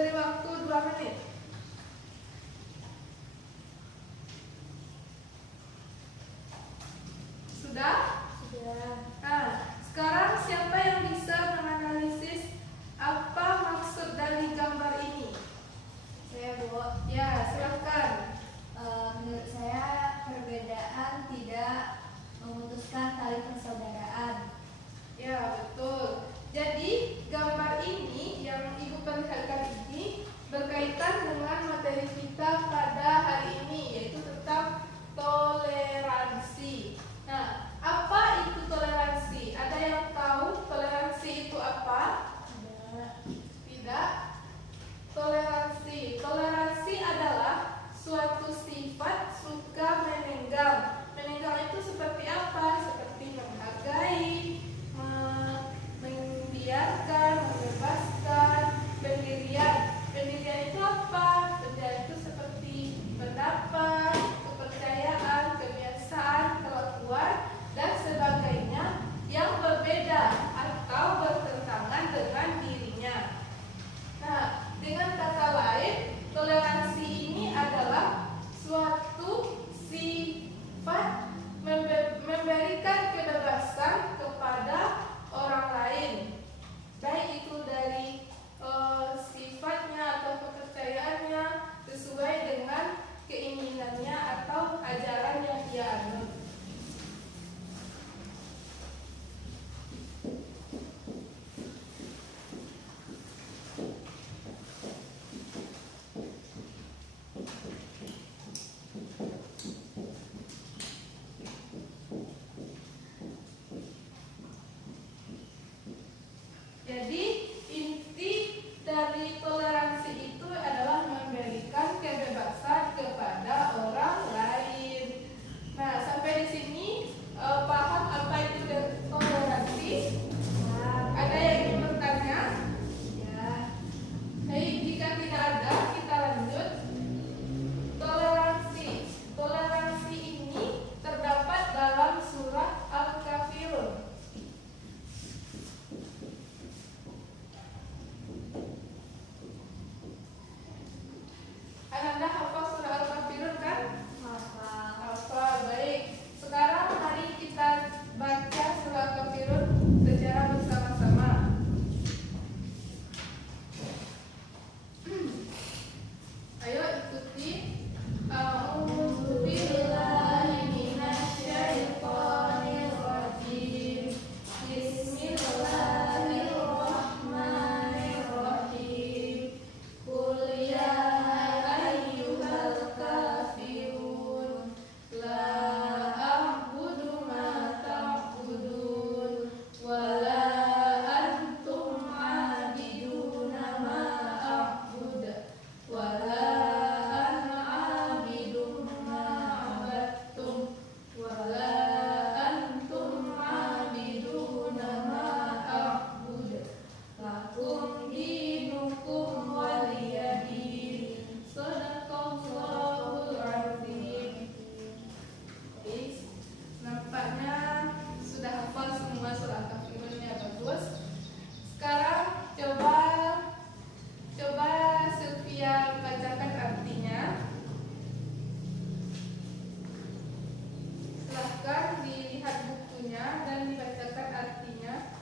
beri waktu 2 menit. Sudah? Sudah. Nah, sekarang siapa yang bisa menganalisis apa maksud dari gambar ini? Saya, Bu. Ya, silakan. Menurut saya perbedaan tidak memutuskan tali persaudaraan. Ya, betul. Jadi, gambar ini yang Ibu perlihatkan ini berkaitan dengan materi kita pada hari ini, yaitu tentang toleransi. Nah, apa itu toleransi? Ada yang tahu toleransi itu apa? Tidak. Toleransi adalah suatu sifat suka menenggang. Menenggang itu seperti apa? Seperti menghargai, membiarkan, membebaskan. Pendirian. Pendirian itu apa? Pendirian itu seperti pendapat, kepercayaan, kebiasaan, kelakuan, dan sebagainya yang berbeda atau bertentangan dengan dirinya. Nah, dengan kata lain, toleransi ini adalah suatu sifat memberikan kebebasan kepada orang lain, baik itu dari sifatnya atau kepercayaannya sesuai dengan keinginannya atau ajaran yang ia anut. Jadi inti dari toleransi itu adalah memberikan kebebasan kepada orang lain. Nah, sampai di sini paham apa itu toleransi? Ada yang ingin bertanya? Ya. Baik, jika tidak ada, kita lanjut. Toleransi ini terdapat dalam surah Al-Kafirun. Anda hafal surah Al-Kafirun kan? Hafal, baik. Sekarang mari kita baca surah Al-Kafirun secara bersama-sama. Ayo ikuti. A'udzu billahi minasyaitonir rajim. Bismillahirrahmanirrahim. Qul ya ayyuhal kafirun la a'budu ma ta'budun wa la antum 'abiduna ma a'bud wa la ana 'abidun ma 'abadtum wa la antum 'abiduna ma a'bud lakum dinukum waliyadin. Shadaqallahul azim. Nampaknya sudah hafal semua surah Al-Kafirun, ya, bagus. Sekarang coba Sylvia bacakan artinya. Silahkan dilihat bukunya dan dibacakan artinya.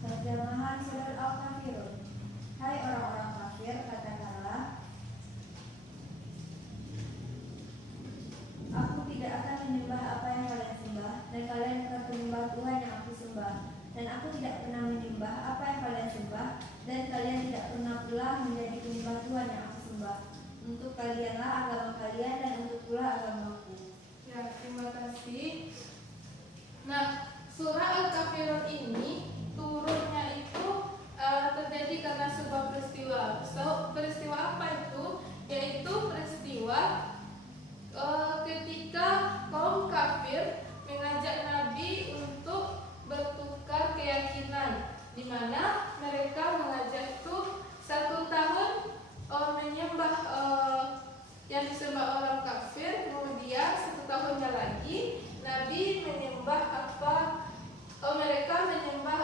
Terjemahan surat Al-Kafirun. Hai orang-orang kafir, katakanlah, aku tidak akan menyembah apa yang kalian sembah, dan kalian akan menyembah Tuhan yang aku sembah. Dan aku tidak pernah menyembah apa yang kalian sembah, dan kalian tidak pernah pula menjadi penyembah Tuhan yang aku sembah. Untuk kalianlah agama kalian, dan untuk pula agamaku. Ya, terima kasih. Nah, surah Al-Kafirun ini turunnya itu terjadi karena sebuah peristiwa. So, peristiwa apa itu? Yaitu peristiwa ketika kaum kafir mengajak Nabi untuk bertukar keyakinan, di mana mereka mengajak itu 1 tahun menyembah yang disembah orang kafir, kemudian 1 tahunnya lagi Nabi menyembah mereka menyembah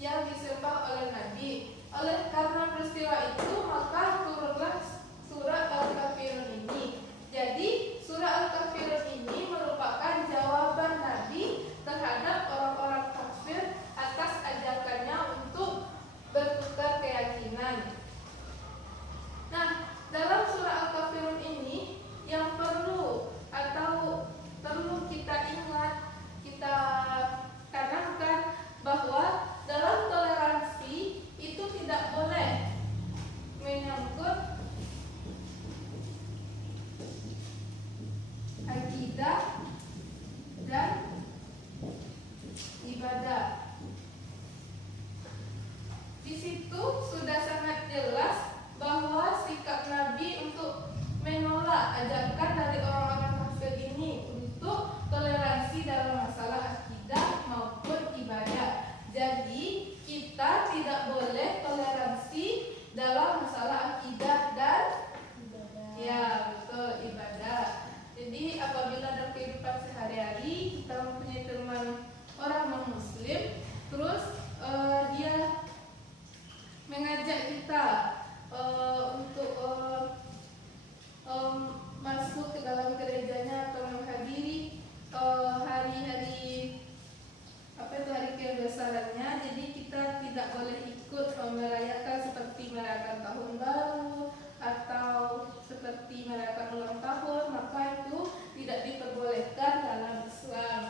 yang disembah oleh Nabi. Oleh karena peristiwa itu maka turunlah surah Al-Kafirun ini. Jadi surah Al-Kafirun ini merupakan jawaban Nabi terhadap orang-orang kafir atas ajakannya untuk bertukar keyakinan. Nah, dalam surah Al-Kafirun ini yang perlu kita ingat, kita tanamkan bahwa dalam toleransi itu tidak boleh menyangkut akidah dan ibadah. Di situ sudah sangat jelas bahwa sikap Nabi untuk menolak ajakan dari orang-orang kafir ini untuk toleransi dalam masalah akidah maupun ibadah. Jadi kita tidak boleh toleransi dalam masalah akidah dan Ibadah. ya betul, ibadah. Jadi apabila dalam kehidupan sehari-hari kita mempunyai teman orang non-muslim, terus dia mengajak kita untuk masuk ke dalam gerejanya atau menghadiri hari-hari hari kebesarannya, jadi kita tidak boleh ikut merayakan seperti merayakan tahun baru atau seperti merayakan ulang tahun, maka itu tidak diperbolehkan dalam Islam.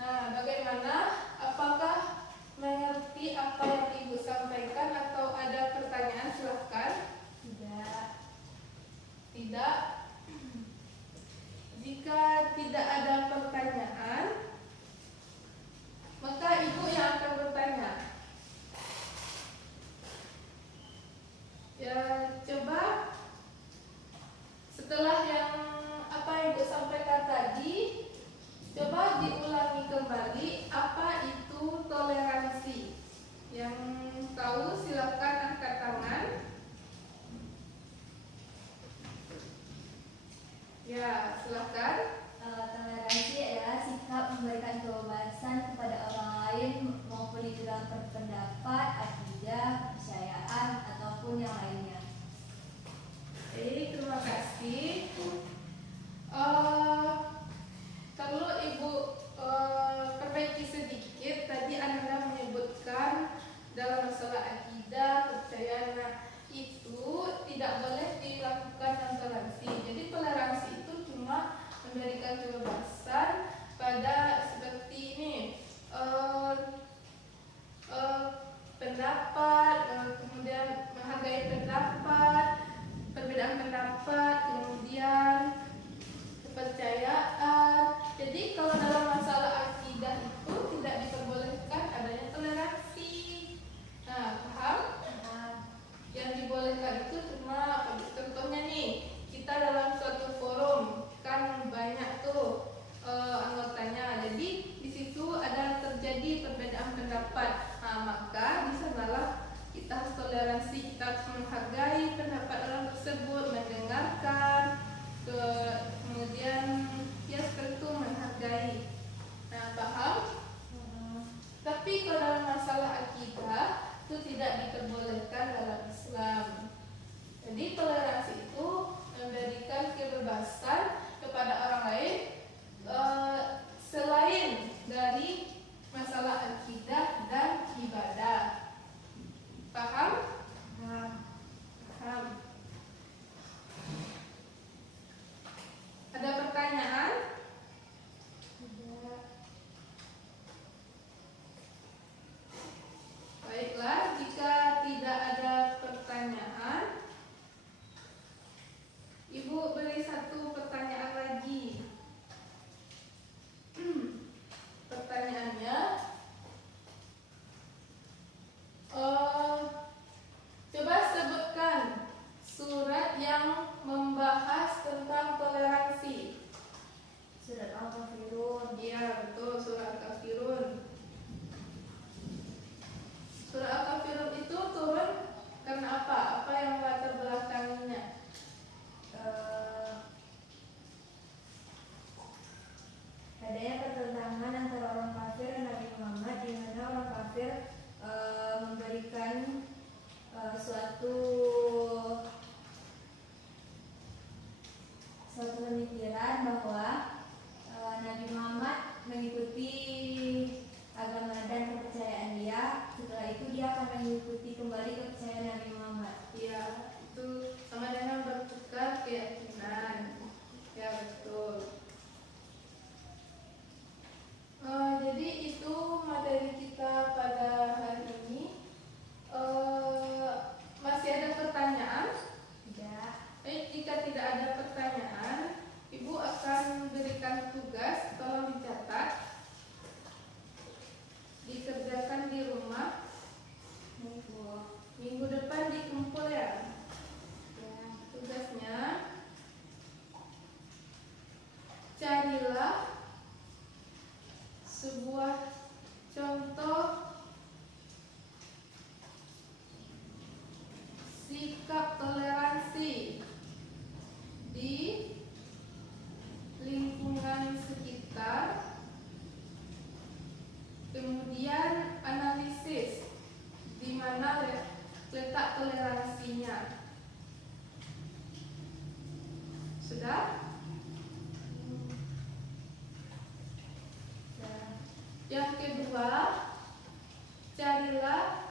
Nah, bagaimana? Apakah mengerti apa yang Ibu sampaikan atau ada pertanyaan? Silahkan. Tidak. Jika tidak ada pertanyaan, maka Ibu yang akan bertanya. Ya, coba setelah yang apa yang Ibu sampaikan tadi, coba diulangi kembali apa itu toleransi. Yang tahu silakan angkat tangan. Ya, silakan. Toleransi adalah sikap memberikan kebebasan kepada orang lain maupun itu dalam berpendapat, akidah, kepercayaan ataupun yang lainnya. Oke, terima kasih. Perlu Ibu perbaiki sedikit. Tadi Anda menyebutkan dalam masalah akidah, kepercayaan, itu tidak boleh dilakukan toleransi. Jadi toleransi itu cuma memberikan kebebasan pada seperti ini pendapat, kemudian menghargai pendapat, perbedaan pendapat, kemudian kepercayaan. Jadi kalau dalam masalah akidah itu tidak diperbolehkan adanya toleransi. Nah, paham? Yang dibolehkan itu cuma contohnya nih, kita dalam suatu forum kan banyak tuh anggotanya, jadi di situ ada terjadi perbedaan pendapat. Nah, maka di sanalah mengikuti kembali kepercayaan Nabi Muhammad. Ya, itu sama dengan bertukar keyakinan. Ya, betul. Jadi itu materi kita pada hari ini. Masih ada pertanyaan? Tidak. Jika tidak ada pertanyaan, Ibu akan berikan tugas, tolong dicatat, dikerjakan di rumah. Minggu depan dikumpul ya. Tugasnya, carilah sebuah contoh sikap toleransi di lingkungan sekitar, kemudian analisis di mana letak toleransinya. Sudah? Yang kedua, carilah